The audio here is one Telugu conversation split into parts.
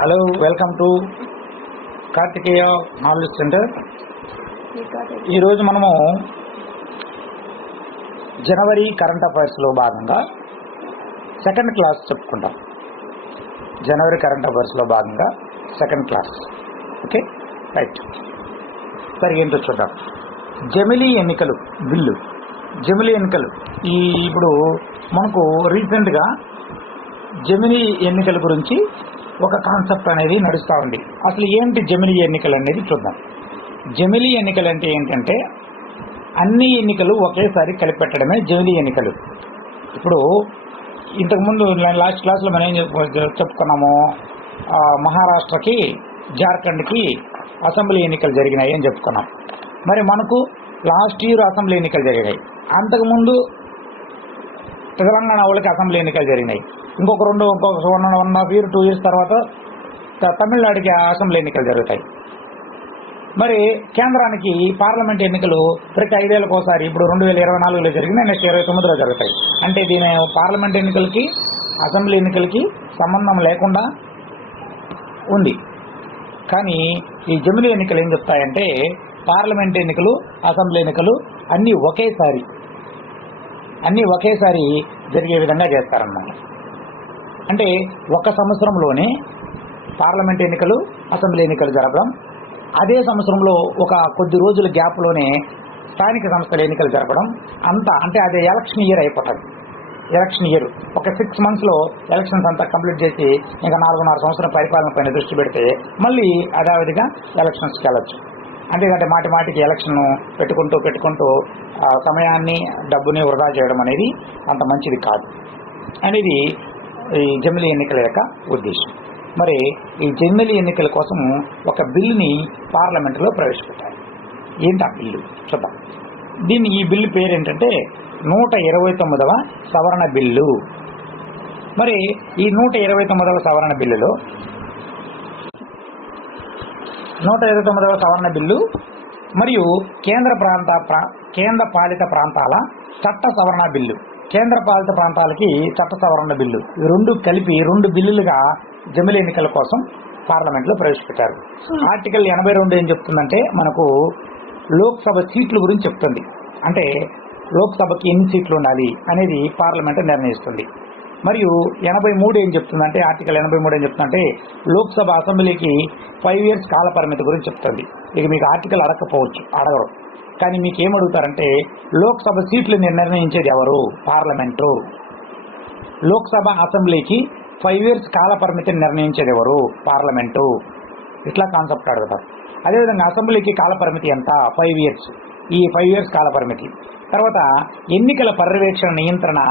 Hello, welcome to Karthikeya knowledge centre. ఈరోజు మనము జనవరి కరెంట్ అఫైర్స్లో భాగంగా సెకండ్ క్లాస్ చెప్పుకుంటాం. జనవరి కరెంట్ అఫైర్స్లో భాగంగా సెకండ్ క్లాస్. Okay, right. సరే, ఏంటో చూద్దాం. జమిలీ ఎన్నికలు బిల్లు. జమిలీ ఎన్నికలు ఇప్పుడు మనకు రీసెంట్గా జమిలీ ఎన్నికల గురించి ఒక కాన్సెప్ట్ అనేది నడుస్తూ ఉంది. అసలు ఏంటి జమిలీ ఎన్నికలు అనేది చూద్దాం. జమిలీ ఎన్నికలు అంటే ఏంటంటే అన్ని ఎన్నికలు ఒకేసారి కలిపెట్టడమే జమిలీ ఎన్నికలు. ఇప్పుడు ఇంతకుముందు లాస్ట్ క్లాస్లో మనం ఏం చెప్పుకున్నాము, మహారాష్ట్రకి జార్ఖండ్కి అసెంబ్లీ ఎన్నికలు జరిగినాయి అని చెప్పుకున్నాం. మరి మనకు లాస్ట్ ఇయర్ అసెంబ్లీ ఎన్నికలు జరిగాయి. అంతకుముందు తెలంగాణ వాళ్ళకి అసెంబ్లీ ఎన్నికలు జరిగినాయి. ఇంకొక 1.5 years 2 years తర్వాత తమిళనాడుకి అసెంబ్లీ ఎన్నికలు జరుగుతాయి. మరి కేంద్రానికి పార్లమెంట్ ఎన్నికలు ప్రతి 5 ఏళ్ళకి ఒకసారి, ఇప్పుడు 2024లో జరిగినాయి, నెక్స్ట్ 2029లో జరుగుతాయి. అంటే దీని పార్లమెంట్ ఎన్నికలకి అసెంబ్లీ ఎన్నికలకి సంబంధం లేకుండా ఉంది. కానీ ఈ జమిలీ ఎన్నికలు ఏం చెప్తాయంటే పార్లమెంట్ ఎన్నికలు అసెంబ్లీ ఎన్నికలు అన్నీ ఒకేసారి జరిగే విధంగా చేస్తారన్నమాట. అంటే ఒక సంవత్సరంలోనే పార్లమెంట్ ఎన్నికలు అసెంబ్లీ ఎన్నికలు జరగడం, అదే సంవత్సరంలో ఒక కొద్ది రోజుల గ్యాప్లోనే స్థానిక సంస్థల ఎన్నికలు జరపడం, అంతా అంటే అదే ఎలక్షన్ ఇయర్ అయిపోతుంది. ఎలక్షన్ ఇయర్ ఒక 6 monthsలో ఎలక్షన్స్ అంతా కంప్లీట్ చేసి ఇంకా 4.5 సంవత్సరం పరిపాలన పైన దృష్టి పెడితే మళ్ళీ అదావిధిగా ఎలక్షన్స్కి వెళ్ళచ్చు. అంతేకంటే మాటికి ఎలక్షన్ పెట్టుకుంటూ సమయాన్ని డబ్బుని వృధా చేయడం అనేది అంత మంచిది కాదు అనేది ఈ జమిలీ ఎన్నికల యొక్క ఉద్దేశం. మరి ఈ జమిలీ ఎన్నికల కోసం ఒక బిల్లుని పార్లమెంటులో ప్రవేశపెట్టారు. ఏంటి ఆ బిల్లు చూద్దాం. ఈ బిల్లు పేరు ఏంటంటే 129వ సవరణ బిల్లు. మరి ఈ 129వ సవరణ బిల్లులో 129వ సవరణ బిల్లు మరియు కేంద్ర పాలిత ప్రాంతాల చట్ట సవరణ బిల్లు, కేంద్ర పాలిత ప్రాంతాలకి చట్ట సవరణ బిల్లు, ఈ రెండు కలిపి 2 బిల్లులుగా జమిలీ ఎన్నికల కోసం పార్లమెంట్లో ప్రవేశపెట్టారు. ఆర్టికల్ 82 ఏం చెప్తుందంటే మనకు లోక్సభ సీట్ల గురించి చెప్తుంది. అంటే లోక్సభకి ఎన్ని సీట్లు ఉండాలి అనేది పార్లమెంట్ నిర్ణయిస్తుంది. మరియు 83 ఏం చెప్తుందంటే ఆర్టికల్ 83 ఏం చెప్తుందంటే లోక్సభ అసెంబ్లీకి 5 years కాల పరిమితి గురించి చెప్తుంది. ఇక మీకు ఆర్టికల్ అడగరు. కానీ మీకు ఏమడుగుతారంటే లోక్సభ సీట్లు నిర్ణయించేది ఎవరు? పార్లమెంటు. లోక్సభ అసెంబ్లీకి 5 years కాల పరిమితిని నిర్ణయించేది ఎవరు? పార్లమెంటు. ఇట్లా కాన్సెప్ట్ అడుగుతారు. అదేవిధంగా అసెంబ్లీకి కాల పరిమితి ఎంత? 5 years. ఈ 5 years కాల పరిమితి. తర్వాత ఎన్నికల పర్యవేక్షణ నియంత్రణ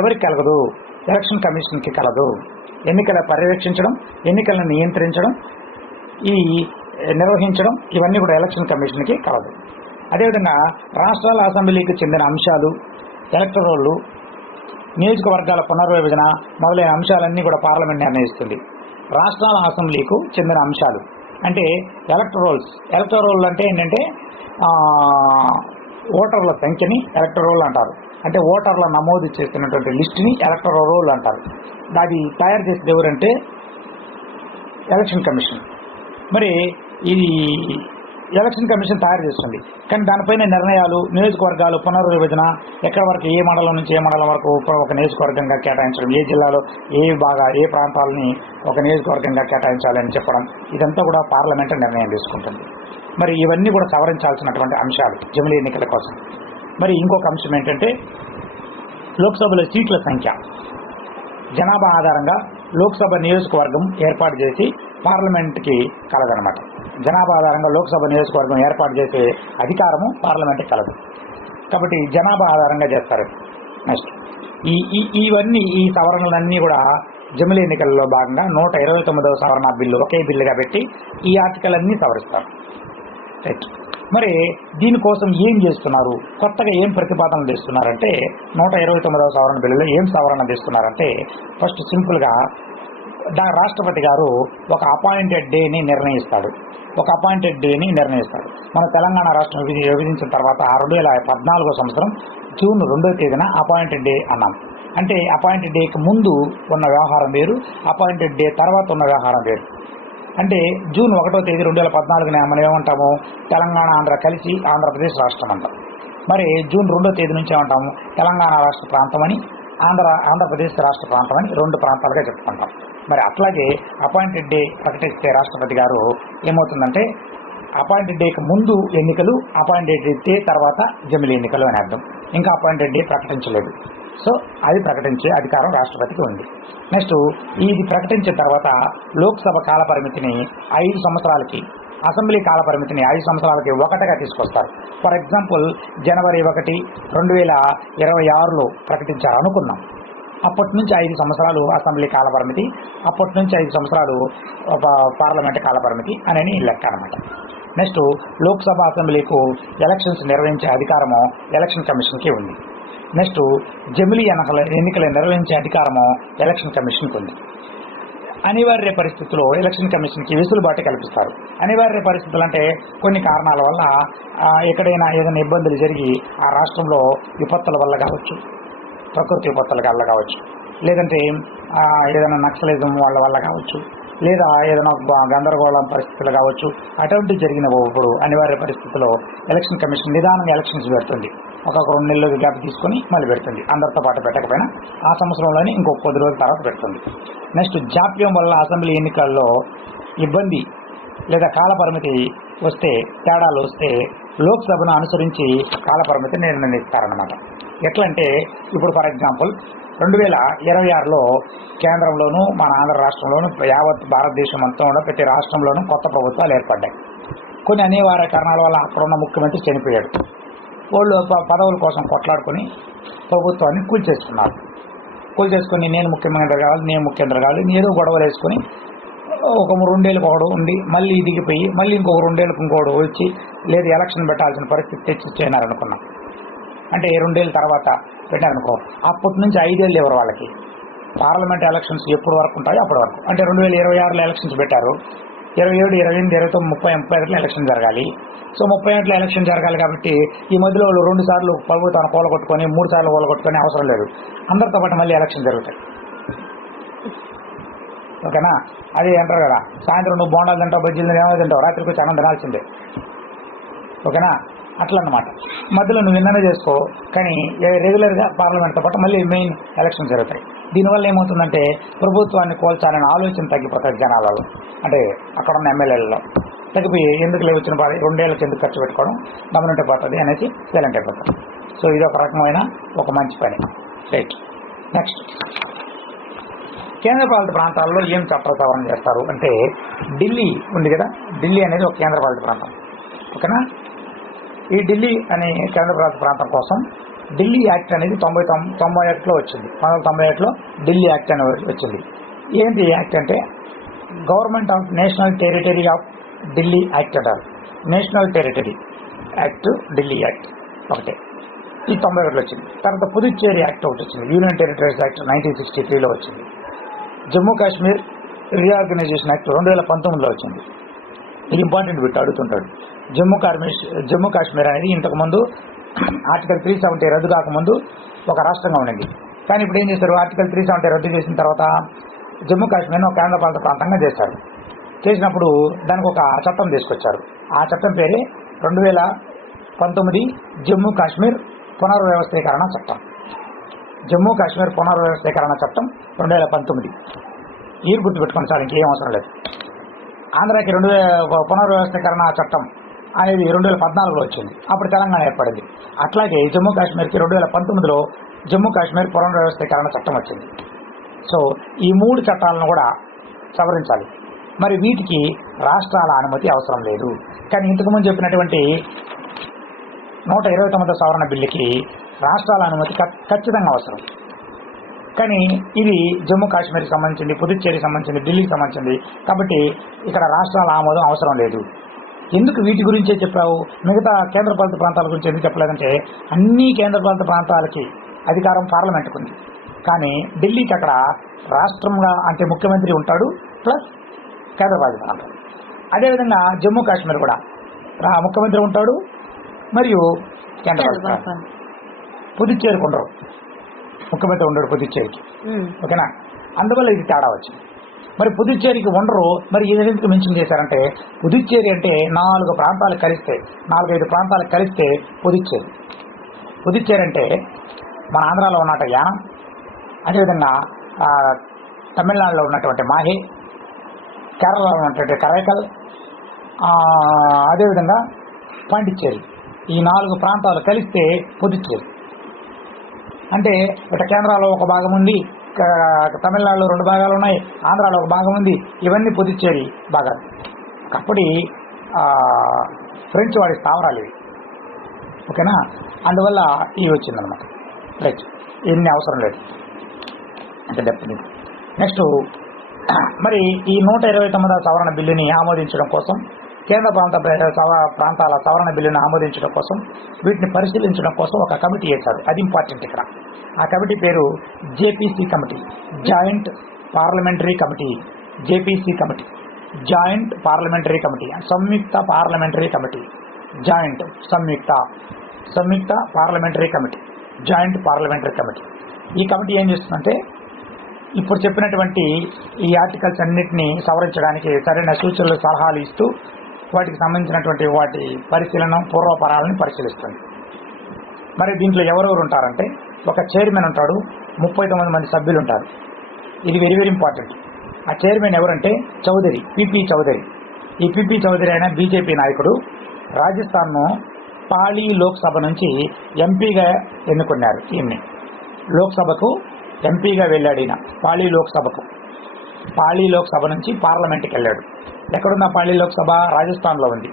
ఎవరికి కలగదు? ఎలక్షన్ కమిషన్కి కలదు. ఎన్నికల పర్యవేక్షించడం, ఎన్నికలను నియంత్రించడం, నిర్వహించడం ఇవన్నీ కూడా ఎలక్షన్ కమిషన్కి కలదు. అదేవిధంగా రాష్ట్రాల అసెంబ్లీకి చెందిన అంశాలు, ఎలక్టరోళ్ళు, నియోజకవర్గాల పునర్విభజన మొదలైన అంశాలన్నీ కూడా పార్లమెంట్ నిర్ణయిస్తుంది. రాష్ట్రాల అసెంబ్లీకు చెందిన అంశాలు అంటే ఎలక్టరోల్ అంటే ఏంటంటే ఓటర్ల సంఖ్యని ఎలక్టరోల్ అంటారు. అంటే ఓటర్ల నమోదు చేసినటువంటి లిస్టుని ఎలక్టరోల్ అంటారు. అది తయారు చేసేది ఎవరంటే ఎలక్షన్ కమిషన్. మరి ఇది ఎలక్షన్ కమిషన్ తయారు చేస్తుంది. కానీ దానిపైన నిర్ణయాలు, నియోజకవర్గాలు పునర్విభజన, ఎక్కడ వరకు ఏ మండలం నుంచి ఏ మండలం వరకు ఒక నియోజకవర్గంగా కేటాయించడం, ఏ జిల్లాలో ఏ ప్రాంతాలని ఒక నియోజకవర్గంగా కేటాయించాలని చెప్పడం, ఇదంతా కూడా పార్లమెంట్ నిర్ణయం తీసుకుంటుంది. మరి ఇవన్నీ కూడా సవరించాల్సినటువంటి అంశాలు జమిలీ ఎన్నికల కోసం. మరి ఇంకొక అంశం ఏంటంటే లోక్సభలో సీట్ల సంఖ్య, జనాభా ఆధారంగా లోక్సభ నియోజకవర్గం ఏర్పాటు చేసి పార్లమెంట్కి కలదనమాట. జనాభా ఆధారంగా లోక్సభ నియోజకవర్గం ఏర్పాటు చేసే అధికారము పార్లమెంట్కి కలదు. కాబట్టి జనాభా ఆధారంగా చేస్తారు. నెక్స్ట్ ఇవన్నీ ఈ సవరణలన్నీ కూడా జమిలీ ఎన్నికల్లో భాగంగా 129వ సవరణ బిల్లు ఒకే బిల్లుగా పెట్టి ఈ ఆర్టికల్ అన్నీ సవరిస్తారు. రైట్. మరి దీనికోసం ఏం చేస్తున్నారు, కొత్తగా ఏం ప్రతిపాదనలు చేస్తున్నారంటే 129వ సవరణ బిల్లులో ఏం సవరణ చేస్తున్నారంటే ఫస్ట్ సింపుల్గా రాష్ట్రపతి గారు ఒక అపాయింటెడ్ డేని నిర్ణయిస్తాడు. మన తెలంగాణ రాష్ట్రం విభజించిన తర్వాత 2014వ సంవత్సరం జూన్ 2వ తేదీన అపాయింటెడ్ డే అన్నాం. అంటే అపాయింటెడ్ డేకి ముందు ఉన్న వ్యవహారం వేరు, అపాయింటెడ్ డే తర్వాత ఉన్న వ్యవహారం వేరు. అంటే జూన్ 1వ తేదీ 2014 మనం ఏమంటాము, తెలంగాణ ఆంధ్ర కలిసి ఆంధ్రప్రదేశ్ రాష్ట్రం అంటాం. మరి జూన్ 2వ తేదీ నుంచి ఏమంటాము, తెలంగాణ రాష్ట్ర ప్రాంతం అని, ఆంధ్రప్రదేశ్ రాష్ట్ర ప్రాంతం అని 2 ప్రాంతాలుగా చెప్పుకుంటాం. మరి అట్లాగే అపాయింటెడ్ డే ప్రకటిస్తే రాష్ట్రపతి గారు ఏమవుతుందంటే, అపాయింటెడ్ డేకి ముందు ఎన్నికలు, అపాయింటెడ్ డే తర్వాత జమిలీ ఎన్నికలు అని అర్థం. ఇంకా అపాయింటెడ్ డే ప్రకటించలేదు. సో అది ప్రకటించే అధికారం రాష్ట్రపతికి ఉంది. నెక్స్ట్, ఇది ప్రకటించిన తర్వాత లోక్సభ కాల పరిమితిని 5 సంవత్సరాలకి, అసెంబ్లీ కాల పరిమితిని 5 సంవత్సరాలకి ఒకటిగా తీసుకొస్తారు. ఫర్ ఎగ్జాంపుల్ జనవరి 1, 2026లో ప్రకటించారు అనుకున్నాం. అప్పటి నుంచి 5 సంవత్సరాలు అసెంబ్లీ కాల పరిమితి, అప్పటి నుంచి 5 సంవత్సరాలు పార్లమెంట్ కాల పరిమితి అని లెక్క అనమాట. నెక్స్ట్, లోక్సభ అసెంబ్లీకు ఎలక్షన్స్ నిర్వహించే అధికారము ఎలక్షన్ కమిషన్కి ఉంది. నెక్స్ట్, జమిలీ ఎన్నికలు నిర్వహించే అధికారము ఎలక్షన్ కమిషన్కి ఉంది. అనివార్య పరిస్థితుల్లో ఎలక్షన్ కమిషన్కి వెసులుబాటు కల్పిస్తారు. అనివార్య పరిస్థితులు అంటే కొన్ని కారణాల వల్ల ఎక్కడైనా ఏదైనా ఇబ్బందులు జరిగి ఆ రాష్ట్రంలో విపత్తుల వల్ల కావచ్చు, ప్రకృతి విపత్తుల వల్ల కావచ్చు, లేదంటే ఏదైనా నక్సలిజం వాళ్ళ వల్ల కావచ్చు, లేదా ఏదైనా గందరగోళం పరిస్థితులు కావచ్చు, అటువంటివి జరిగినప్పుడు అనివార్య పరిస్థితుల్లో ఎలక్షన్ కమిషన్ నిదానంగా ఎలక్షన్స్ పెడుతుంది. ఒక 2 నెలలు గ్యాప్ తీసుకొని మళ్ళీ పెడుతుంది. అందరితో పాటు పెట్టకపోయినా ఆ సంవత్సరంలోనే ఇంకొక 10 రోజుల తర్వాత పెడుతుంది. నెక్స్ట్, జాప్యం వల్ల అసెంబ్లీ ఎన్నికల్లో ఇబ్బంది లేదా కాల పరిమితి వస్తే, తేడాలు వస్తే లోక్సభను అనుసరించి కాల పరిమితిని నిర్ణయిస్తారన్నమాట. ఎట్లంటే ఇప్పుడు ఫర్ ఎగ్జాంపుల్ 2026లో కేంద్రంలోనూ మన ఆంధ్ర రాష్ట్రంలోనూ యావత్ భారతదేశం అంతా కూడా ప్రతి రాష్ట్రంలోనూ కొత్త ప్రభుత్వాలు ఏర్పడ్డాయి. కొన్ని అనివార్య కారణాల వల్ల అక్కడున్న ముఖ్యమంత్రి చనిపోయాడు. వాళ్ళు పదవుల కోసం కొట్లాడుకొని ప్రభుత్వాన్ని కూల్చేసుకుని నేను ముఖ్యమంత్రి కావాలి ఏదో గొడవలు వేసుకొని ఒక 2 ఏళ్ళకి ఒకడు ఉండి మళ్ళీ దిగిపోయి మళ్ళీ ఇంకొక 2 ఏళ్ళకి ఇంకోడు వచ్చి లేదు ఎలక్షన్ పెట్టాల్సిన పరిస్థితి తెచ్చిచ్చేనారనుకున్నాం. అంటే 2 ఏళ్ళ తర్వాత పెట్టారనుకో, అప్పటి నుంచి 5 ఏళ్ళు ఎవరు వాళ్ళకి పార్లమెంట్ ఎలక్షన్స్ ఎప్పుడు వరకు ఉంటాయో అప్పటి వరకు. అంటే 2026లో ఎలక్షన్స్ పెట్టారు, 27, 28, 29, 30, 31 ఎలక్షన్ జరగాలి. సో 31 ఎలక్షన్ జరగాలి కాబట్టి ఈ మధ్యలో వాళ్ళు 2 సార్లు ప్రభుత్వాన్ని కూలగొట్టుకొని 3 సార్లు కూలగొట్టుకొని అవసరం లేదు. అందరితో పాటు మళ్ళీ ఎలక్షన్ జరుగుతాయి. ఓకేనా? అది అంటారు కదా, సాయంత్రం నువ్వు బోండాలు తింటావు, బజ్జీలు ఏమో తింటావు, రాత్రికి వచ్చి అన్నం తినాల్సిందే. ఓకేనా? అట్లా అన్నమాట. మధ్యలో నువ్వు విన్ననే చేసుకో, కానీ రెగ్యులర్గా పార్లమెంట్తో పాటు మళ్ళీ మెయిన్ ఎలక్షన్ జరుగుతాయి. దీనివల్ల ఏమవుతుందంటే ప్రభుత్వాన్ని కోల్చాలనే ఆలోచన తగ్గిపోతుంది జనాలలో, అంటే అక్కడ ఉన్న ఎమ్మెల్యేలలో తగ్గిపోయి ఎందుకు వచ్చిన 2 ఏళ్ళకి ఎందుకు ఖర్చు పెట్టుకోవడం, గమనంటే పోతుంది అనేసి సైలెంట్ అయిపోతాం. సో ఇది ఒక రకమైన ఒక మంచి పని. రైట్. నెక్స్ట్, కేంద్రపాలిత ప్రాంతాల్లో ఏం చట్ట సవరణ చేస్తారు అంటే, ఢిల్లీ ఉంది కదా, ఢిల్లీ అనేది ఒక కేంద్రపాలిత ప్రాంతం. ఓకేనా? ఈ ఢిల్లీ అనే కేంద్రపాలిత ప్రాంతం కోసం ఢిల్లీ యాక్ట్ అనేది 1991లో వచ్చింది. 1991లో ఢిల్లీ యాక్ట్ అనేది వచ్చింది. ఏంటి యాక్ట్ అంటే, government of national territory of Delhi act అంటారు. National territory act, Delhi act ఒకటే. ఈ 91లో వచ్చింది. తర్వాత పుదుచ్చేరి యాక్ట్ ఒకటి వచ్చింది, యూనియన్ టెరిటరీస్ యాక్ట్ 1963లో వచ్చింది. జమ్మూ కాశ్మీర్ రీఆర్గనైజేషన్ యాక్ట్ 2019లో వచ్చింది. ఇది ఇంపార్టెంట్ బిట్ అడుగుతుంటాడు. జమ్మూ కాశ్మీర్ అనేది ఇంతకుముందు ఆర్టికల్ 370 రద్దు కాకముందు ఒక రాష్ట్రంగా ఉండింది. కానీ ఇప్పుడు ఏం చేశారు, ఆర్టికల్ 370 రద్దు చేసిన తర్వాత జమ్మూ కాశ్మీర్ను ఒక కేంద్రపాలిత ప్రాంతంగా చేశారు. చేసినప్పుడు దానికి ఒక చట్టం తీసుకొచ్చారు. ఆ చట్టం పేరే 2019 జమ్మూ కాశ్మీర్ పునర్వ్యవస్థీకరణ చట్టం. జమ్మూ కాశ్మీర్ పునర్వ్యవస్థీకరణ చట్టం 2019. ఈ గుర్తుపెట్టుకుని సార్, ఇంకేం అవసరం లేదు. ఆంధ్రాకి పునర్వ్యవస్థీకరణ చట్టం అనేది 2014లో వచ్చింది. అప్పుడు తెలంగాణ ఏర్పడింది. అట్లాగే జమ్మూ కాశ్మీర్కి 2019లో జమ్మూ కాశ్మీర్ పునర్వ్యవస్థీకరణ చట్టం వచ్చింది. సో ఈ 3 చట్టాలను కూడా సవరించాలి. మరి వీటికి రాష్ట్రాల అనుమతి అవసరం లేదు. కానీ ఇంతకుముందు చెప్పినటువంటి 129వ సవరణ బిల్లుకి రాష్ట్రాల అనుమతి ఖచ్చితంగా అవసరం. కానీ ఇది జమ్మూ కాశ్మీర్కి సంబంధించింది, పుదుచ్చేరికి సంబంధించింది, ఢిల్లీకి సంబంధించింది కాబట్టి ఇక్కడ రాష్ట్రాల ఆమోదం అవసరం లేదు. ఎందుకు వీటి గురించే చెప్పావు, మిగతా కేంద్రపాలిత ప్రాంతాల గురించి ఎందుకు చెప్పలేదంటే, అన్ని కేంద్రపాలిత ప్రాంతాలకి అధికారం పార్లమెంట్కు ఉంది. కానీ ఢిల్లీకి అక్కడ రాష్ట్రంగా అంటే ముఖ్యమంత్రి ఉంటాడు ప్లస్ కేంద్రపాలిత ప్రాంతం. అదేవిధంగా జమ్మూ కాశ్మీర్ కూడా ముఖ్యమంత్రి ఉంటాడు మరియు కేంద్రపాలిత ప్రాంతం. పుదుచ్చేరికి ఉండరు, ముఖ్యమంత్రి ఉండడు పుదుచ్చేరికి. ఓకేనా? అందువల్ల ఇది తేడా వచ్చింది. మరి పుదుచ్చేరికి ఉండరు. మరి ఎందుకు మెన్షన్ చేశారంటే, పుదుచ్చేరి అంటే 4 ప్రాంతాలు కలిస్తే, 4-5 ప్రాంతాలు కలిస్తే పుదుచ్చేరి. పుదుచ్చేరి అంటే మన ఆంధ్రాలో ఉన్నట్టు యానం, అదేవిధంగా తమిళనాడులో ఉన్నటువంటి మాహే, కేరళలో ఉన్నటువంటి కరైకల్, అదేవిధంగా పాండిచ్చేరి. ఈ 4 ప్రాంతాలు కలిస్తే పుదుచ్చేరి. అంటే ఇట కేంద్రాలో ఒక భాగం ఉంది, తమిళనాడులో 2 భాగాలు ఉన్నాయి, ఆంధ్రాలో ఒక భాగం ఉంది. ఇవన్నీ పుదుచ్చేరి భాగాలు. అప్పటి ఫ్రెంచ్ వాడి స్థావరాలు ఇవి. ఓకేనా? అందువల్ల ఇవి వచ్చిందనమాట. రైట్, ఇన్ని అవసరం లేదు అంటే డెఫినెట్. నెక్స్ట్, మరి ఈ 129వ సవరణ బిల్లుని ఆమోదించడం కోసం, కేంద్ర ప్రాంతాల సవరణ బిల్లును ఆమోదించడం కోసం, వీటిని పరిశీలించడం కోసం ఒక కమిటీ వేశారు. అది ఇంపార్టెంట్ ఇక్కడ. ఆ కమిటీ పేరు JPC committee, joint parliamentary committee. JPC committee, joint parliamentary committee, సంయుక్త పార్లమెంటరీ కమిటీ, జాయింట్ సంయుక్త parliamentary committee, joint parliamentary committee. ఈ కమిటీ ఏం చేస్తుందంటే, ఇప్పుడు చెప్పినటువంటి ఈ ఆర్టికల్స్ అన్నింటినీ సవరించడానికి సరైన సూచనలు, సలహాలు ఇస్తూ వాటికి సంబంధించినటువంటి వాటి పరిశీలన, పూర్వపరాలను పరిశీలిస్తుంది. మరి దీంట్లో ఎవరెవరు ఉంటారంటే, ఒక చైర్మన్ ఉంటాడు, 39 మంది సభ్యులు ఉంటారు. ఇది వెరీ వెరీ ఇంపార్టెంట్. ఆ చైర్మన్ ఎవరంటే చౌదరి, పిపి చౌదరి. ఈ పిపి చౌదరి అయిన బీజేపీ నాయకుడు రాజస్థాన్ను పాలీ లోక్సభ నుంచి ఎంపీగా ఎన్నుకున్నారు. ఈయన్ని లోక్సభకు ఎంపీగా వెళ్ళాడు. ఈయన పాలీ లోక్సభ నుంచి పార్లమెంట్కి వెళ్ళాడు. ఎక్కడున్న పాలీ లోక్సభ? రాజస్థాన్లో ఉంది.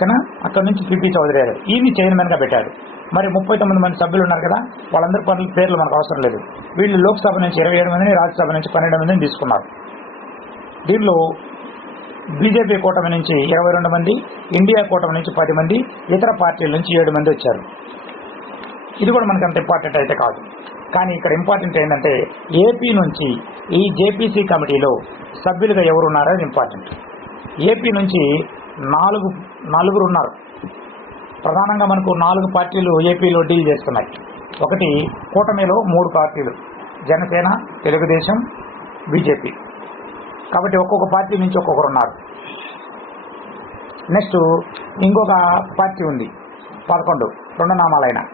కానీ అక్కడ నుంచి పిపి చౌదరి గారు ఈయన్ని చైర్మన్గా పెట్టారు. మరి 39 మంది సభ్యులు ఉన్నారు కదా, వాళ్ళందరి పేర్లు మనకు అవసరం లేదు. వీళ్ళు లోక్సభ నుంచి 27 మందిని, రాజ్యసభ నుంచి 12 మందిని తీసుకున్నారు. దీనిలో బీజేపీ కూటమి నుంచి 22 మంది, ఇండియా కూటమి నుంచి 10 మంది, ఇతర పార్టీల నుంచి 7 మంది వచ్చారు. ఇది కూడా మనకు అంత ఇంపార్టెంట్ అయితే కాదు. కానీ ఇక్కడ ఇంపార్టెంట్ ఏంటంటే, ఏపీ నుంచి ఈ జేపీసీ కమిటీలో సభ్యులుగా ఎవరున్నారో అది ఇంపార్టెంట్. ఏపీ నుంచి నలుగురు ఉన్నారు. ప్రధానంగా మనకు 4 పార్టీలు ఏపీలో డీల్ చేస్తున్నాయి. ఒకటి, కూటమిలో 3 పార్టీలు, జనసేన, తెలుగుదేశం, బీజేపీ. కాబట్టి ఒక్కొక్క పార్టీ నుంచి ఒక్కొక్కరు ఉన్నారు. నెక్స్ట్ ఇంకొక పార్టీ ఉంది, 11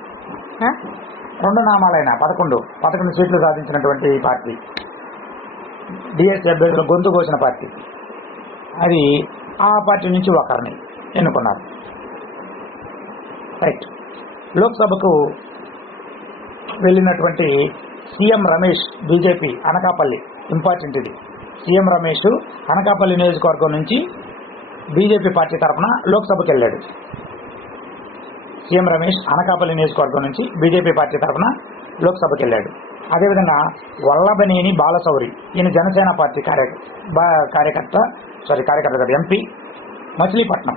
రెండు నామాలైన 11 సీట్లు సాధించినటువంటి పార్టీ, డిఎస్ అభ్యర్థులు గొంతు కోసిన పార్టీ. అది ఆ పార్టీ నుంచి ఒకరిని ఎన్నుకున్నారు. రైట్. లోక్సభకు వెళ్ళినటువంటి CM Ramesh, BJP, Anakapalli. Important ఇది. సీఎం రమేష్ అనకాపల్లి నియోజకవర్గం నుంచి బీజేపీ పార్టీ తరఫున లోక్సభకు వెళ్ళాడు. సీఎం రమేష్ అనకాపల్లి నియోజకవర్గం నుంచి బీజేపీ పార్టీ తరఫున లోక్సభకు వెళ్ళాడు. అదేవిధంగా వల్లభనేని బాలశౌరి, ఈయన జనసేన పార్టీ కార్యకర్త కాదు, ఎంపీ. మచిలీపట్నం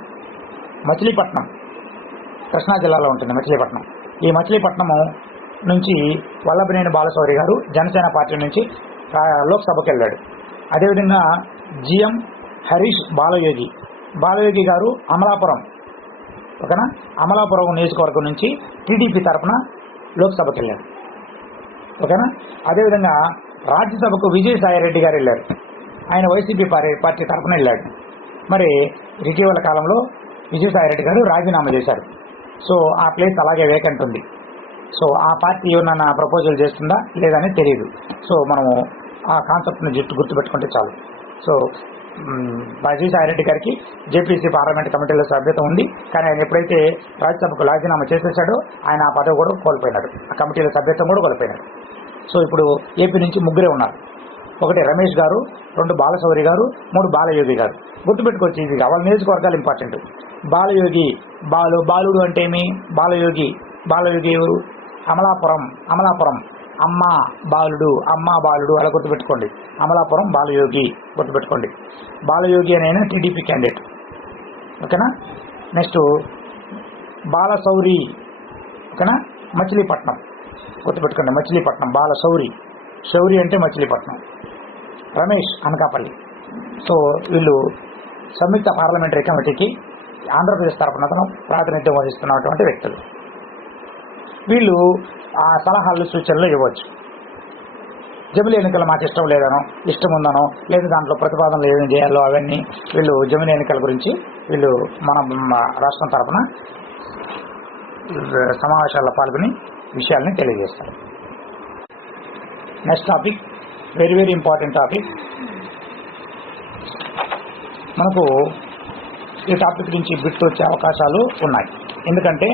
కృష్ణా జిల్లాలో ఉంటుంది మచిలీపట్నం. ఈ మచిలీపట్నము నుంచి వల్లభనేని బాలశౌరి గారు జనసేన పార్టీ నుంచి లోక్సభకు వెళ్ళాడు. అదేవిధంగా జిఎం హరీష్ బాలయోగి గారు అమలాపురం, ఓకేనా, అమలాపురం నియోజకవర్గం నుంచి టీడీపీ తరఫున లోక్సభకు వెళ్ళారు. ఓకేనా. అదేవిధంగా రాజ్యసభకు విజయసాయిరెడ్డి గారు వెళ్ళారు. ఆయన వైసీపీ పార్టీ తరఫున వెళ్ళాడు. మరి ఇటీవల కాలంలో విజయసాయిరెడ్డి గారు రాజీనామా చేశారు. సో ఆ ప్లేస్ అలాగే వేకెంట్ ఉంది. సో ఆ పార్టీ ఏమన్నా ప్రపోజల్ చేస్తుందా లేదని తెలియదు. సో మనము ఆ కాన్సెప్ట్ని గుర్తుపెట్టుకుంటే చాలు. సో విజయసాయిరెడ్డి గారికి జేపీసీ పార్లమెంట్ కమిటీలో సభ్యత ఉంది. కానీ ఆయన ఎప్పుడైతే రాజ్యసభకు రాజీనామా చేసేసాడో ఆయన ఆ పదవి కూడా కోల్పోయినాడు, ఆ కమిటీలో సభ్యత్వం కూడా కోల్పోయినాడు. సో ఇప్పుడు ఏపీ నుంచి 3 ఉన్నారు. 1 రమేష్ గారు, 2 బాలశౌరి గారు, 3 బాలయోగి గారు. గుర్తుపెట్టుకోవచ్చు ఈజీగా. వాళ్ళ నియోజకవర్గాలు ఇంపార్టెంట్. బాలయోగి, బాలుడు అంటే ఏమి? బాలయోగి ఎవరు? అమలాపురం అమ్మ బాలుడు అలా గుర్తుపెట్టుకోండి. అమలాపురం బాలయోగి గుర్తుపెట్టుకోండి. బాలయోగి అనే టీడీపీ క్యాండిడేట్. ఓకేనా. నెక్స్ట్ బాలశౌరి, ఓకేనా, మచిలీపట్నం గుర్తుపెట్టుకోండి. మచిలీపట్నం శౌరి అంటే మచిలీపట్నం. రమేష్ అనకాపల్లి. సో వీళ్ళు సంయుక్త పార్లమెంటరీ కమిటీకి ఆంధ్రప్రదేశ్ తరఫున ప్రాతినిధ్యం వహిస్తున్నటువంటి వ్యక్తులు. వీళ్ళు ఆ సలహాలు, సూచనలు ఇవ్వచ్చు. జమిలి ఎన్నికలు మాకు ఇష్టం లేదనో ఇష్టం ఉందనో లేదా దాంట్లో ప్రతిపాదనలు ఏమేమి చేయాలో అవన్నీ వీళ్ళు జమిలి ఎన్నికల గురించి వీళ్ళు మన రాష్ట్రం తరఫున సమావేశాల్లో పాల్గొని విషయాల్ని తెలియజేస్తారు. Next topic, very very important topic. మనకు ఈ టాపిక్ నుంచి బిట్ వచ్చే అవకాశాలు ఉన్నాయి. ఎందుకంటే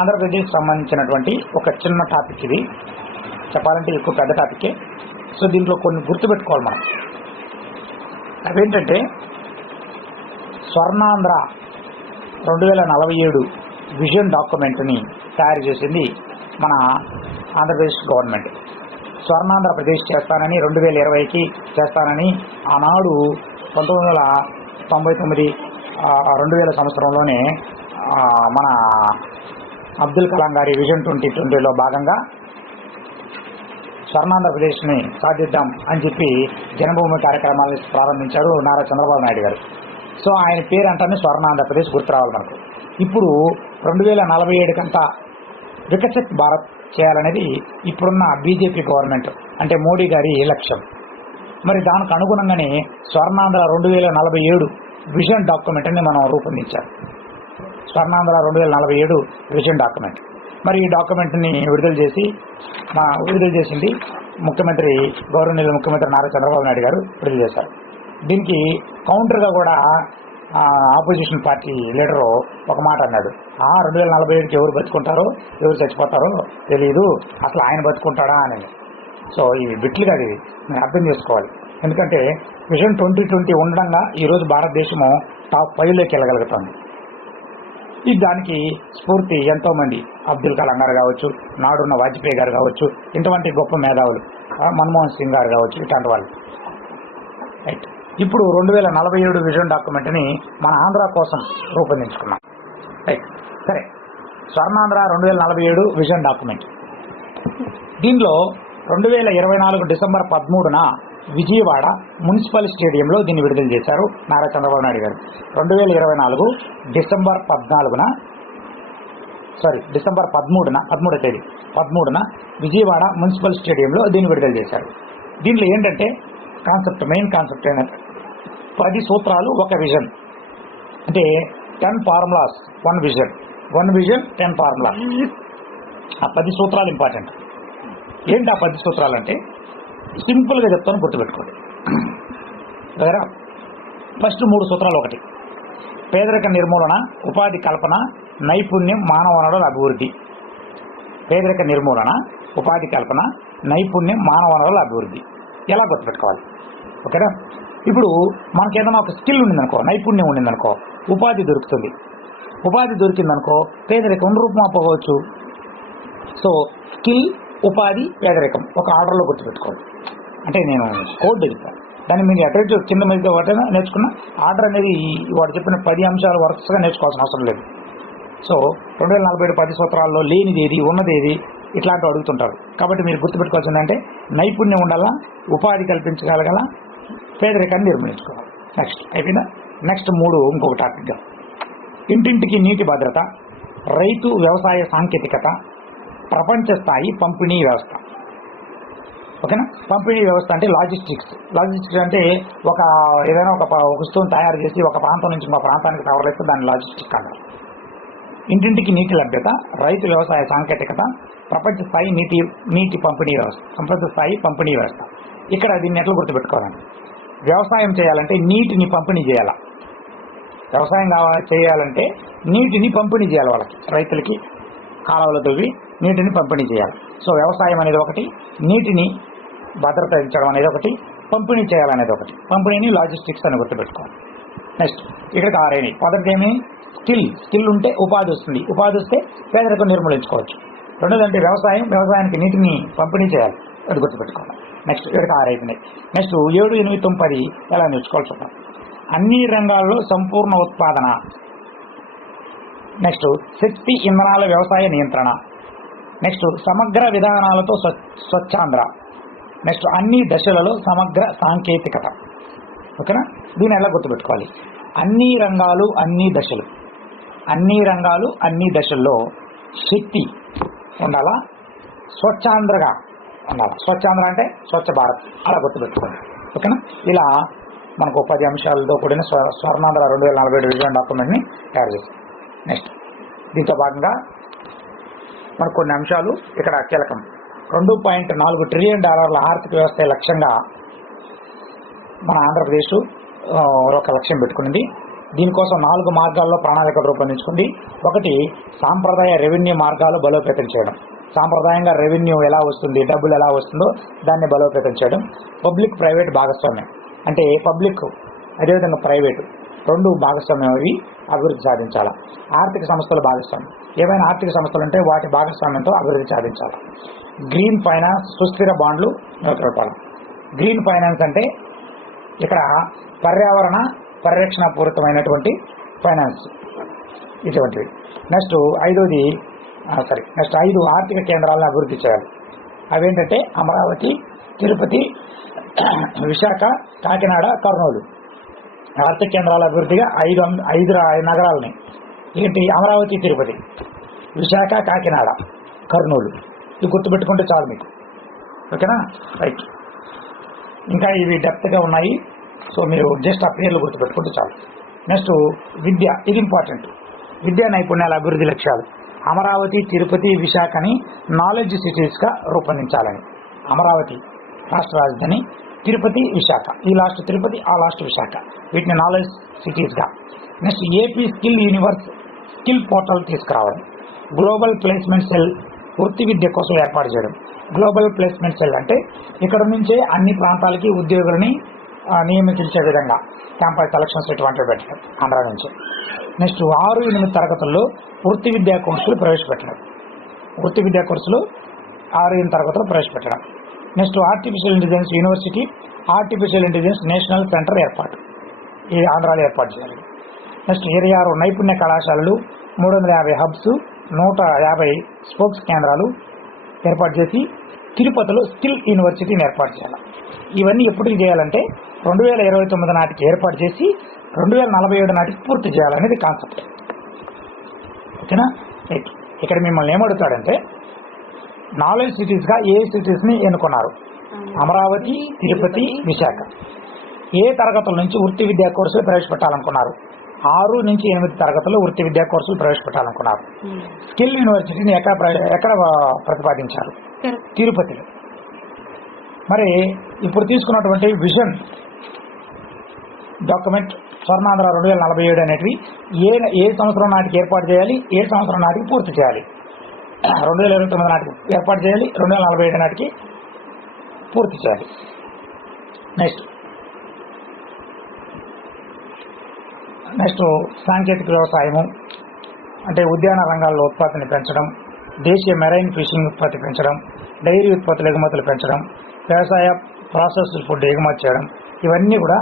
ఆంధ్రప్రదేశ్ సంబంధించినటువంటి ఒక చిన్న టాపిక్ ఇది, చెప్పాలంటే ఎక్కువ పెద్ద టాపికే. సో దీంట్లో కొన్ని గుర్తుపెట్టుకోవాలి మనం. అవేంటంటే స్వర్ణాంధ్ర 2047 విజన్ డాక్యుమెంట్ని తయారు చేసింది మన ఆంధ్రప్రదేశ్ గవర్నమెంట్. స్వర్ణాంధ్రప్రదేశ్ చేస్తానని 2020కి చేస్తానని ఆనాడు 1999 2000 సంవత్సరంలోనే మన అబ్దుల్ కలాం గారి విజన్ 2020లో భాగంగా స్వర్ణాంధ్రప్రదేశ్ని సాధిద్దాం అని చెప్పి జన్మభూమి కార్యక్రమాలను ప్రారంభించారు నారా చంద్రబాబు నాయుడు గారు. సో ఆయన పేరు అంటానే స్వర్ణాంధ్రప్రదేశ్ గుర్తు రావాలి మనకు. ఇప్పుడు 2047 కంతా వికసిత్ భారత్ చేయాలనేది ఇప్పుడున్న బీజేపీ గవర్నమెంట్ అంటే మోడీ గారి లక్ష్యం. మరి దానికి అనుగుణంగానే స్వర్ణాంధ్ర 2047 విజన్ డాక్యుమెంట్ అని మనం రూపొందించారు. Swarnandhra 2047 vision document. మరి ఈ డాక్యుమెంట్ని విడుదల చేసింది గౌరవనీయులు ముఖ్యమంత్రి నారా చంద్రబాబు నాయుడు గారు విడుదల చేశారు. దీనికి కౌంటర్గా కూడా ఆపోజిషన్ పార్టీ లీడరు ఒక మాట అన్నాడు, 2047కి ఎవరు బతుకుంటారో ఎవరు చచ్చిపోతారో తెలియదు, అసలు ఆయన బతుకుంటాడా అని. సో ఇవి బిట్లు కాదు, ఇవి నేను అర్థం చేసుకోవాలి. ఎందుకంటే విజన్ 2020 ఉండడంగా ఈరోజు భారతదేశము టాప్ 5లోకి వెళ్ళగలుగుతుంది. ఇది దానికి స్ఫూర్తి ఎంతోమంది, అబ్దుల్ కలాం గారు కావచ్చు, నాడున్న వాజ్పేయి గారు కావచ్చు, ఇటువంటి గొప్ప మేధావులు, మన్మోహన్ సింగ్ గారు కావచ్చు, ఇట్లాంటి వాళ్ళు. రైట్, ఇప్పుడు 2047 విజన్ డాక్యుమెంట్ని మన ఆంధ్ర కోసం రూపొందించుకున్నాం. రైట్, సరే, స్వర్ణాంధ్ర 2047 విజన్ డాక్యుమెంట్. దీనిలో 2024 డిసెంబర్ 13న విజయవాడ మున్సిపల్ స్టేడియంలో దీన్ని విడుదల చేశారు నారా చంద్రబాబు నాయుడు గారు. 2024 డిసెంబర్ 13న విజయవాడ మున్సిపల్ స్టేడియంలో దీన్ని విడుదల చేశారు. దీంట్లో ఏంటంటే మెయిన్ కాన్సెప్ట్ ఏంటంటే 10 సూత్రాలు ఒక విజన్, అంటే 10 ఫార్ములాస్ 1 విజన్, 10 ఫార్ములా. ఆ 10 సూత్రాలు ఇంపార్టెంట్. ఏంటి ఆ 10 సూత్రాలు అంటే సింపుల్గా చెప్తాను, గుర్తుపెట్టుకోండి. ఫస్ట్ 3 సూత్రాలు. ఒకటి, పేదరిక నిర్మూలన, ఉపాధి కల్పన, నైపుణ్యం, మానవ వనరుల అభివృద్ధి. పేదరిక నిర్మూలన, ఉపాధి కల్పన, నైపుణ్యం, మానవ వనరుల అభివృద్ధి. ఎలా గుర్తుపెట్టుకోవాలి? ఓకేనా? ఇప్పుడు మనకి ఏదైనా ఒక స్కిల్ ఉండిందనుకో, నైపుణ్యం ఉండిందనుకో, ఉపాధి దొరుకుతుంది. ఉపాధి దొరికిందనుకో పేదరికం రూపుమాపోవచ్చు. సో స్కిల్, ఉపాధి, పేదరికం ఒక ఆర్డర్లో గుర్తుపెట్టుకోవాలి. అంటే నేను కోడ్ చెప్తాను, దాన్ని మీరు ఎక్కడైతే కింద మీద వాటైనా నేర్చుకున్న ఆర్డర్ అనేది వాడు చెప్పిన 10 అంశాలు వరుసగా నేర్చుకోవాల్సిన అవసరం లేదు. సో 2047 10 సూత్రాల్లో లేనిది ఏది, ఉన్నది ఏది, ఇట్లాంటివి అడుగుతుంటారు. కాబట్టి మీరు గుర్తుపెట్టుకోవాల్సిందంటే నైపుణ్యం ఉండాలా, ఉపాధి కల్పించగలగల, పేదరికాన్ని నిర్మూలించుకోవాలి. నెక్స్ట్ అయిపోయిందా? నెక్స్ట్ 3 ఇంకొక టాపిక్గా, ఇంటింటికి నీటి భద్రత, రైతు వ్యవసాయ సాంకేతికత, ప్రపంచ స్థాయి పంపిణీ వ్యవస్థ. ఓకేనా? పంపిణీ వ్యవస్థ అంటే లాజిస్టిక్స్ అంటే ఏదైనా ఒక వస్తువును తయారు చేసి ఒక ప్రాంతం నుంచి ఒక ప్రాంతానికి తరలిస్తే దాన్ని లాజిస్టిక్ అంటారు. ఇంటింటికి నీటి లభ్యత, రైతు వ్యవసాయ సాంకేతికత, ప్రపంచ స్థాయి నీటి పంపిణీ వ్యవస్థ. ఇక్కడ దీన్ని ఎట్లా గుర్తుపెట్టుకోవాలండి? వ్యవసాయం చేయాలంటే నీటిని పంపిణీ చేయాలా. వ్యవసాయం చేయాలంటే నీటిని పంపిణీ చేయాలి వాళ్ళకి, రైతులకి కాలువలతో నీటిని పంపిణీ చేయాలి. సో వ్యవసాయం అనేది ఒకటి, నీటిని భద్రతించడం అనేది ఒకటి, పంపిణీ చేయాలనేది ఒకటి. పంపిణీని లాజిస్టిక్స్ అని గుర్తుపెట్టుకోవాలి. నెక్స్ట్ ఇక్కడ 6 మొదటిది ఏమి? స్కిల్ ఉంటే ఉపాధి వస్తుంది, ఉపాధి వస్తే పేదరికం నిర్మూలించుకోవచ్చు. రెండోదంటే వ్యవసాయానికి నీటిని పంపిణీ చేయాలి, అది గుర్తుపెట్టుకోవాలి. నెక్స్ట్ ఇక్కడ 6 అయిపోయినాయి. నెక్స్ట్ 7, 8, 9, 10 ఎలా నేర్చుకోవాలి చూద్దాం. అన్ని రంగాల్లో సంపూర్ణ ఉత్పాదన. నెక్స్ట్ శక్తి ఇంధనాల వ్యవసాయ నియంత్రణ. నెక్స్ట్ సమగ్ర విధానాలతో స్వచ్ఛాంధ్ర. నెక్స్ట్ అన్ని దశలలో సమగ్ర సాంకేతికత. ఓకేనా? దీన్ని ఎలా గుర్తుపెట్టుకోవాలి? అన్ని రంగాలు అన్ని దశల్లో శక్తి ఉండాలా, స్వచ్ఛాంధ్రగా ఉండాలి. స్వచ్ఛాంధ్ర అంటే స్వచ్ఛ భారత్ అలా గుర్తుపెట్టుకోండి. ఓకేనా? ఇలా మనకు 10 అంశాలతో కూడిన స్వర్ణాంధ్ర 2047 విజన్ డాక్యుమెంట్ని తయారు చేస్తాం. నెక్స్ట్ దీంతో భాగంగా మనకు కొన్ని అంశాలు ఇక్కడ కీలకం. $2.4 ట్రిలియన్ ఆర్థిక వ్యవస్థ లక్ష్యంగా మన ఆంధ్రప్రదేశ్ ఒక లక్ష్యం పెట్టుకున్నది. దీనికోసం 4 మార్గాల్లో ప్రణాళిక రూపొందించుకుంది. ఒకటి, సాంప్రదాయ రెవెన్యూ మార్గాలు బలోపేతం చేయడం. సాంప్రదాయంగా రెవెన్యూ ఎలా వస్తుంది, డబ్బులు ఎలా వస్తుందో దాన్ని బలోపేతం చేయడం. పబ్లిక్ ప్రైవేట్ భాగస్వామ్యం అంటే పబ్లిక్ అదేవిధంగా ప్రైవేటు 2 భాగస్వామ్యం అవి అభివృద్ధి సాధించాలి. ఆర్థిక సంస్థల భాగస్వామ్యం, ఏవైనా ఆర్థిక సంస్థలు ఉంటే వాటి భాగస్వామ్యంతో అభివృద్ధి సాధించాలి. గ్రీన్ ఫైనాన్స్, సుస్థిర బాండ్లు నెలకొల్పాలి. గ్రీన్ ఫైనాన్స్ అంటే ఇక్కడ పర్యావరణ పరిరక్షణ పూరితమైనటువంటి ఫైనాన్స్ ఇటువంటివి. నెక్స్ట్ 5 ఆర్థిక కేంద్రాలను అభివృద్ధి చేయాలి. అవేంటంటే అమరావతి, తిరుపతి, విశాఖ, కాకినాడ, కర్నూలు. ఆర్థిక కేంద్రాల అభివృద్ధిగా 5 నగరాలని ఏంటి? అమరావతి, తిరుపతి, విశాఖ, కాకినాడ, కర్నూలు. ఇవి గుర్తుపెట్టుకుంటే చాలు మీకు. ఓకేనా? రైట్. ఇంకా ఇవి డెప్త్గా ఉన్నాయి, సో మీరు జస్ట్ ఆ పేర్లు గుర్తుపెట్టుకుంటే చాలు. నెక్స్ట్ విద్య, ఇది ఇంపార్టెంట్. విద్యా నైపుణ్యాల అభివృద్ధి లక్ష్యాలు. అమరావతి, తిరుపతి, విశాఖని నాలెడ్జ్ సిటీస్గా రూపొందించాలని. అమరావతి రాష్ట్ర రాజధాని, తిరుపతి, విశాఖ, ఈ లాస్ట్ తిరుపతి, ఆ లాస్ట్ విశాఖ, వీటిని నాలెడ్జ్ సిటీస్గా. Next AP skill universe, skill portal తీసుకురావడం. గ్లోబల్ ప్లేస్మెంట్ సెల్, వృత్తి విద్య కోసం ఏర్పాటు చేయడం. గ్లోబల్ ప్లేస్మెంట్ సెల్ అంటే ఇక్కడ నుంచే అన్ని ప్రాంతాలకి ఉద్యోగులని నియమించే విధంగా క్యాంపస్ సెలక్షన్స్ ఇటువంటివి పెట్టడం ఆంధ్ర నుంచి. నెక్స్ట్ 6-8 తరగతుల్లో వృత్తి విద్యా కోర్సులు ప్రవేశపెట్టడం. వృత్తి విద్యా కోర్సులు 6-8 తరగతులు ప్రవేశపెట్టడం. Next artificial intelligence university, artificial intelligence national centre ఏర్పాటు, ఇది ఆంధ్రాలో ఏర్పాటు చేయాలి. నెక్స్ట్ 26 నైపుణ్య కళాశాలలు, 350 హబ్స్, 150 స్పోక్స్ కేంద్రాలు ఏర్పాటు చేసి తిరుపతిలో స్కిల్ యూనివర్సిటీని ఏర్పాటు చేయాలి. ఇవన్నీ ఎప్పటికి చేయాలంటే 2029 నాటికి ఏర్పాటు చేసి 2047 నాటికి పూర్తి చేయాలనేది కాన్సెప్ట్. ఓకేనా? ఇక్కడ మిమ్మల్ని ఏమడుగుతాడంటే నాలెడ్జ్ సిటీస్గా ఏ సిటీస్ని ఎన్నుకున్నారు? అమరావతి, తిరుపతి, విశాఖ. ఏ తరగతుల నుంచి వృత్తి విద్యా కోర్సులు ప్రవేశపెట్టాలనుకున్నారు? 6-8 తరగతుల్లో వృత్తి విద్యా కోర్సులు ప్రవేశపెట్టాలనుకున్నారు. స్కిల్ యూనివర్సిటీని ఎక్కడ ప్రతిపాదించారు? తిరుపతిలో. మరి ఇప్పుడు తీసుకున్నటువంటి విజన్ డాక్యుమెంట్ స్వర్ణాంధ్ర 2047 అనేటివి ఏ సంవత్సరం నాటికి ఏర్పాటు చేయాలి, ఏ సంవత్సరం నాటికి పూర్తి చేయాలి? 2029 నాటికి ఏర్పాటు చేయాలి, 2047 నాటికి పూర్తి చేయాలి. నెక్స్ట్ సాంకేతిక వ్యవసాయము అంటే ఉద్యాన రంగాల్లో ఉత్పత్తిని పెంచడం, దేశీయ మెరైన్ ఫిషింగ్ ఉత్పత్తి పెంచడం, డైరీ ఉత్పత్తుల ఎగుమతులు పెంచడం, వ్యవసాయ ప్రాసెస్డ్ ఫుడ్ ఎగుమతి చేయడం, ఇవన్నీ కూడా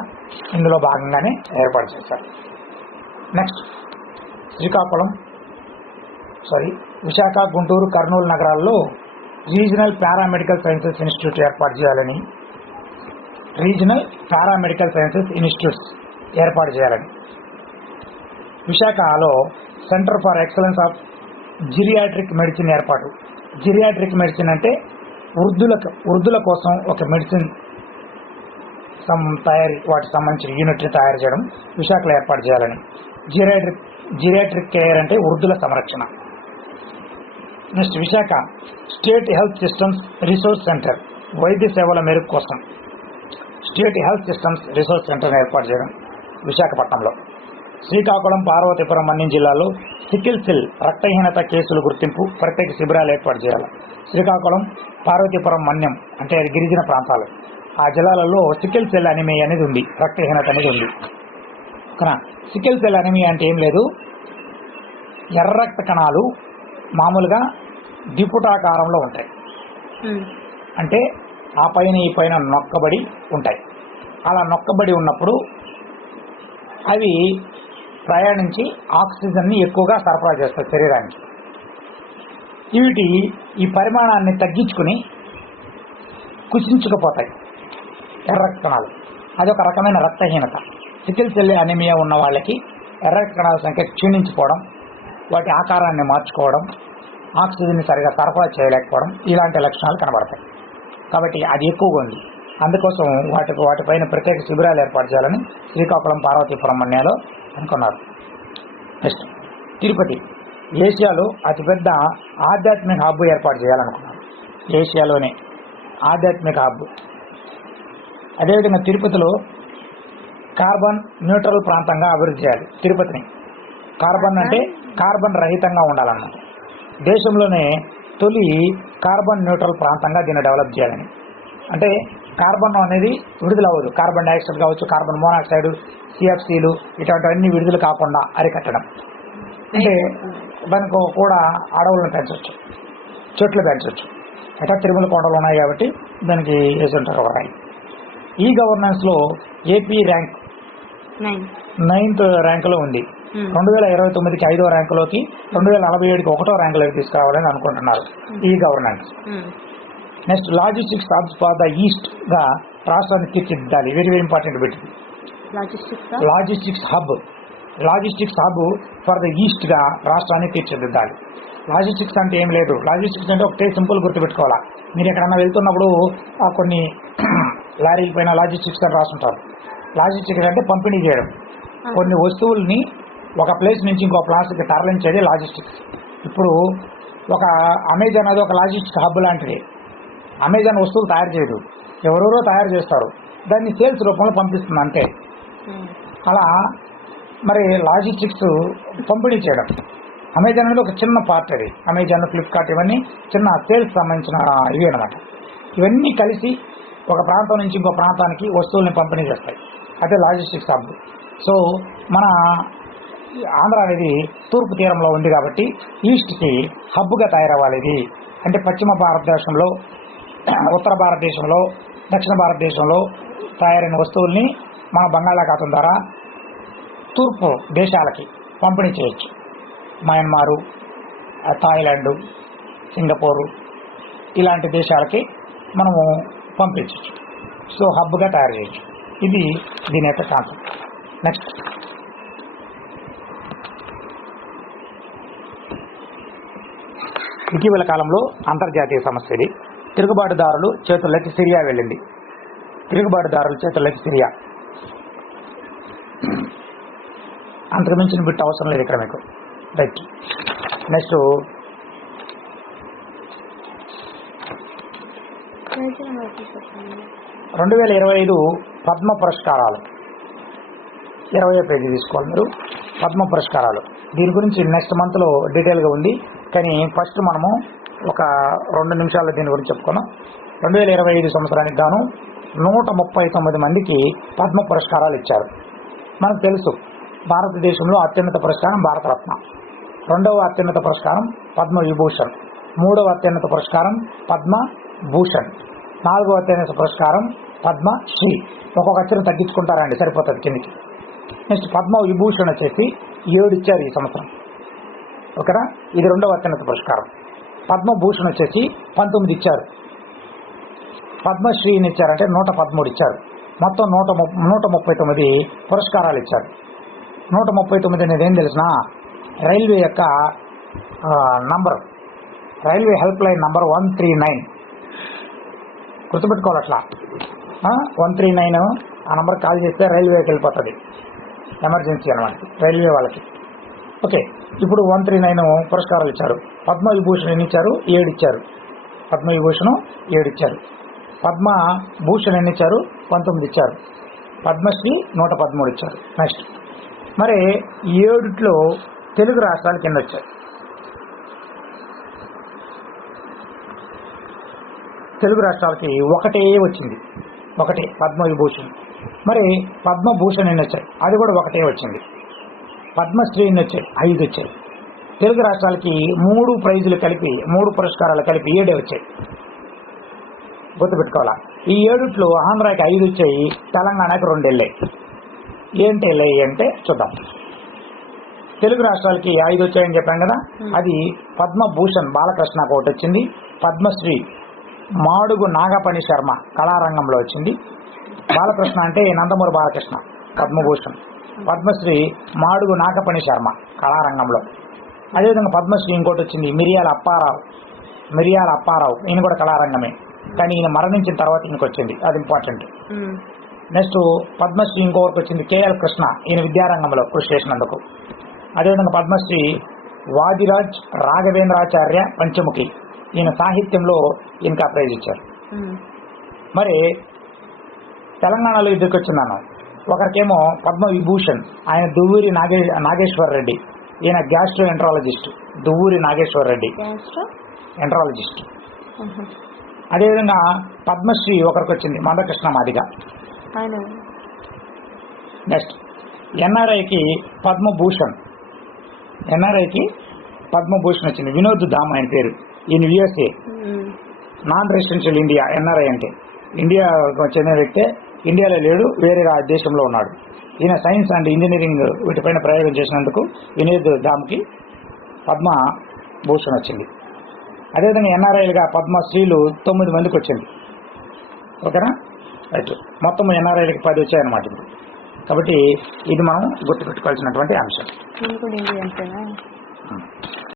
ఇందులో భాగంగానే ఏర్పాటు చేశారు. నెక్స్ట్ విశాఖ, గుంటూరు, కర్నూలు నగరాల్లో రీజనల్ పారామెడికల్ సైన్సెస్ ఇన్స్టిట్యూట్ ఏర్పాటు చేయాలని, విశాఖలో centre for excellence of geriatric medicine ఏర్పాటు. జిరియాట్రిక్ మెడిసిన్ అంటే వృద్ధుల కోసం ఒక మెడిసిన్ వాటికి సంబంధించిన యూనిట్ని తయారు చేయడం విశాఖలో ఏర్పాటు చేయాలని. జిరియాట్రిక్ కేర్ అంటే వృద్ధుల సంరక్షణ. Next Visakha state health systems resource centre, వైద్య సేవల మెరుగు కోసం స్టేట్ హెల్త్ సిస్టమ్స్ రిసోర్స్ సెంటర్ని ఏర్పాటు చేయడం విశాఖపట్నంలో. శ్రీకాకుళం, పార్వతీపురం, మన్యం జిల్లాలో సికిల్ సెల్ రక్తహీనత కేసులు గుర్తింపు ప్రత్యేక శిబిరాలు ఏర్పాటు చేయాలి. శ్రీకాకుళం, పార్వతీపురం, మన్యం అంటే అది గిరిజన ప్రాంతాలు. ఆ జిల్లాలలో సికిల్ సెల్ అనిమియా అనేది ఉంది, రక్తహీనత అనేది ఉంది. ఓకేనా? సికిల్ సెల్ అనిమియా అంటే ఏం లేదు, ఎర్ర రక్త కణాలు మామూలుగా దిపుటాకారంలో ఉంటాయి. అంటే ఆ పైన ఈ పైన నొక్కబడి ఉంటాయి. అలా నొక్కబడి ఉన్నప్పుడు అవి ప్రయాణించి ఆక్సిజన్ని ఎక్కువగా సరఫరా చేస్తాయి శరీరానికి. వీటి ఈ పరిమాణాన్ని తగ్గించుకుని కుచించుకుపోతాయి ఎర్ర రక్త కణాలు. అదొక రకమైన రక్తహీనత. సికిల్ సెల్ అనిమియా ఉన్న వాళ్ళకి ఎర్ర రక్త కణాల సంఖ్య క్షీణించిపోవడం, వాటి ఆకారాన్ని మార్చుకోవడం, ఆక్సిజన్ని సరిగా సరఫరా చేయలేకపోవడం, ఇలాంటి లక్షణాలు కనబడతాయి. కాబట్టి అది ఎక్కువగా ఉంది. అందుకోసం వాటిపైన ప్రత్యేక శిబిరాలు ఏర్పాటు చేయాలని శ్రీకాకుళం పార్వతీపురం మన్యాలో అనుకున్నారు. నెక్స్ట్ తిరుపతి, ఏషియాలో అతిపెద్ద ఆధ్యాత్మిక హబ్ ఏర్పాటు చేయాలనుకున్నారు. ఏషియాలోనే ఆధ్యాత్మిక హబ్. అదేవిధంగా తిరుపతిలో కార్బన్ న్యూట్రల్ ప్రాంతంగా అభివృద్ధి చేయాలి. తిరుపతిని కార్బన్ అంటే కార్బన్ రహితంగా ఉండాలన్నమాట. దేశంలోనే తొలి కార్బన్ న్యూట్రల్ ప్రాంతంగా దీన్ని డెవలప్ చేయాలని. అంటే కార్బన్ అనేది విడుదల అవ్వదు. కార్బన్ డైఆక్సైడ్ కావచ్చు, కార్బన్ మోనాక్సైడ్, సిఎఫ్సీలు ఇటువంటివన్నీ విడుదల కాకుండా అరికట్టడం. అంటే దానికి కూడా అడవులను పెంచవచ్చు, చెట్లు పెంచవచ్చు. అయితే తిరుమల కొండలు ఉన్నాయి కాబట్టి దానికి వేసి ఉంటారు ఒక ర్యాంక్. ఈ గవర్నెన్స్లో ఏపీ ర్యాంక్ 9th ర్యాంకులో ఉంది. 2029కి 5వ ర్యాంకులోకి, 2047కి 1వ ర్యాంకులోకి తీసుకురావాలని అనుకుంటున్నారు ఈ governance. Next logistics hubs for the east గా రాష్ట్రాన్ని తీర్చిదిద్దాలి. Very very important bit. Logistics hub for the east గా రాష్ట్రాన్ని తీర్చిదిద్దాలి. లాజిస్టిక్స్ అంటే ఏం లేదు. లాజిస్టిక్స్ అంటే ఒకటే సింపుల్ గుర్తుపెట్టుకోవాలా. మీరు ఎక్కడన్నా వెళ్తున్నప్పుడు కొన్ని లారీల పైన లాజిస్టిక్స్ అని రాస్తుంటారు. లాజిస్టిక్స్ అంటే పంపిణీ చేయడం. కొన్ని వస్తువుల్ని ఒక ప్లేస్ నుంచి ఇంకో ప్లేస్కి తరలించేది లాజిస్టిక్స్. ఇప్పుడు ఒక అమెజాన్ అది ఒక లాజిస్టిక్ హబ్ లాంటిది. అమెజాన్ వస్తువులు తయారు చేయదు, ఎవరెవరో తయారు చేస్తారు, దాన్ని సేల్స్ రూపంలో పంపిస్తుంది అంతే. అలా మరి లాజిస్టిక్స్ పంపిణీ చేయడం అమెజాన్ అనేది ఒక చిన్న పార్ట్. అది అమెజాన్, ఫ్లిప్కార్ట్ ఇవన్నీ చిన్న సేల్స్ సంబంధించిన ఇవి అనమాట. ఇవన్నీ కలిసి ఒక ప్రాంతం నుంచి ఇంకో ప్రాంతానికి వస్తువుల్ని పంపిణీ చేస్తాయి. అదే లాజిస్టిక్స్ హబ్. సో మన ఆంధ్ర అనేది తూర్పు తీరంలో ఉంది కాబట్టి ఈస్ట్కి హబ్గా తయారవ్వాలి. ఇది అంటే పశ్చిమ భారతదేశంలో, ఉత్తర భారతదేశంలో, దక్షిణ భారతదేశంలో తయారైన వస్తువుల్ని మన బంగాళాఖాతం ద్వారా తూర్పు దేశాలకి పంపిణీ చేయొచ్చు. మయన్మారు, థాయిలాండ్, సింగపూరు ఇలాంటి దేశాలకి మనము పంపించవచ్చు. సో హబ్గా తయారు చేయొచ్చు. ఇది దీని యొక్క కాన్సెప్ట్. నెక్స్ట్ ఇటీవల కాలంలో అంతర్జాతీయ సమస్య ఇది. తిరుగుబాటుదారుల చేతుల్లోకి సిరియా వెళ్ళింది. అంతకుమించిన బిట్ అవసరం లేదు ఇక్కడ మీకు. రైట్. నెక్స్ట్ 2025 పద్మ పురస్కారాలు. 20వ పేజీ తీసుకోవాలి మీరు. పద్మ పురస్కారాలు దీని గురించి నెక్స్ట్ మంత్లో డీటెయిల్గా ఉంది. కానీ ఫస్ట్ మనము ఒక 2 నిమిషాల్లో దీని గురించి చెప్పుకున్నాం. 2025 సంవత్సరానికి గాను 139 మందికి పద్మ పురస్కారాలు ఇచ్చారు. మనకు తెలుసు భారతదేశంలో అత్యున్నత పురస్కారం భారతరత్న, 2వ అత్యున్నత పురస్కారం పద్మవిభూషణ్, 3వ అత్యున్నత పురస్కారం పద్మభూషణ్, 4వ అత్యున్నత పురస్కారం పద్మశ్రీ. ఒక్కొక్క అక్షరం తగ్గించుకుంటారండి, సరిపోతుంది కిందికి. నెక్స్ట్ పద్మవిభూషణ్ వచ్చేసి 7 ఇచ్చారు ఈ సంవత్సరం. ఓకేనా? ఇది 2వ అత్యున్నత పురస్కారం. పద్మభూషణ్ వచ్చేసి 19 ఇచ్చారు. పద్మశ్రీని ఇచ్చారంటే 113 ఇచ్చారు. మొత్తం 139 పురస్కారాలు ఇచ్చారు. 139 అనేది ఏం తెలిసిన రైల్వే యొక్క number, railway help line number 139 గుర్తుపెట్టుకోవాలి. అట్లా 139 ఆ నంబర్ కాల్ చేస్తే రైల్వేకి వెళ్ళిపోతుంది. ఎమర్జెన్సీ అనమాట రైల్వే వాళ్ళకి. ఓకే, ఇప్పుడు 139 పురస్కారాలు ఇచ్చారు. పద్మవిభూషణ్ ఎన్ని ఇచ్చారు? 7 ఇచ్చారు. పద్మవిభూషణ్ 7 ఇచ్చారు. పద్మభూషణ్ ఎన్ని ఇచ్చారు? 19 ఇచ్చారు. పద్మశ్రీ 113 ఇచ్చారు. నెక్స్ట్ మరి 7లో తెలుగు రాష్ట్రాలు కింద వచ్చాయి. తెలుగు రాష్ట్రాలకి ఒకటే వచ్చింది, ఒకటే పద్మవిభూషణ్. మరి పద్మభూషణ్ ఎన్ని వచ్చాయి? అది కూడా ఒకటే వచ్చింది. పద్మశ్రీ ఎన్ని వచ్చాయి? 5 వచ్చాయి. తెలుగు రాష్ట్రాలకి 3 ప్రైజులు కలిపి, 3 పురస్కారాలు కలిపి 7 వచ్చాయి. గుర్తుపెట్టుకోవాలా. ఈ 7లో ఆంధ్రాకి 5 వచ్చాయి, తెలంగాణకి 2 వెళ్ళాయి. ఏంటి వెళ్ళాయి అంటే చూద్దాం. తెలుగు రాష్ట్రాలకి 5 వచ్చాయని చెప్పాం కదా, అది పద్మభూషణ్ బాలకృష్ణకు ఒకటి వచ్చింది. పద్మశ్రీ మాడుగు నాగపణి శర్మ కళారంగంలో వచ్చింది. బాలకృష్ణ అంటే నందమూరి బాలకృష్ణ. పద్మభూషణ్. పద్మశ్రీ మాడుగు నాగపణి శర్మ కళారంగంలో. అదేవిధంగా పద్మశ్రీ ఇంకోటి వచ్చింది మిరియాల అప్పారావు. ఈయన కూడా కళారంగమే. కానీ ఈయన మరణించిన తర్వాత ఈయనకు వచ్చింది, అది ఇంపార్టెంట్. నెక్స్ట్ పద్మశ్రీ ఇంకొకరికి వచ్చింది కేఎల్ కృష్ణ, ఈయన విద్యారంగంలో కృషి చేసినందుకు. అదేవిధంగా పద్మశ్రీ వాదిరాజ్ రాఘవేంద్రాచార్య పంచముఖి, ఈయన సాహిత్యంలో ఈయనకు ఆ ప్రైజ్ ఇచ్చారు. మరి తెలంగాణలో ఇద్దరికి వచ్చిందన్న, ఒకరికేమో పద్మ విభూషణ్, ఆయన దువ్వూరి నాగేశ్వర్ రెడ్డి, ఈయన gastroenterologist. Duvvuri Nageshwar Reddy enterologist. అదేవిధంగా పద్మశ్రీ ఒకరికి వచ్చింది మందకృష్ణ మాదిగ. నెక్స్ట్ ఎన్ఆర్ఐకి పద్మభూషణ్, ఎన్ఆర్ఐకి పద్మభూషణ్ వచ్చింది వినోద్ ధామ్ ఆయన పేరు. ఈయన USA, non residential India. NRI అంటే ఇండియా చెందిన వ్యక్తే, ఇండియాలో లేడు, వేరే దేశంలో ఉన్నాడు. ఈయన సైన్స్ అండ్ ఇంజనీరింగ్ వీటిపైన ప్రయోగం చేసినందుకు వినోద్ ధామ్కి పద్మభూషణ్ వచ్చింది. అదేవిధంగా ఎన్ఆర్ఐలుగా పద్మశ్రీలు 9 మందికి వచ్చింది. ఓకేనా, రైట్. మొత్తం ఎన్ఆర్ఐలకి 10 వచ్చాయన్నమాట. కాబట్టి ఇది మనం గుర్తుపెట్టుకోవాల్సినటువంటి అంశం.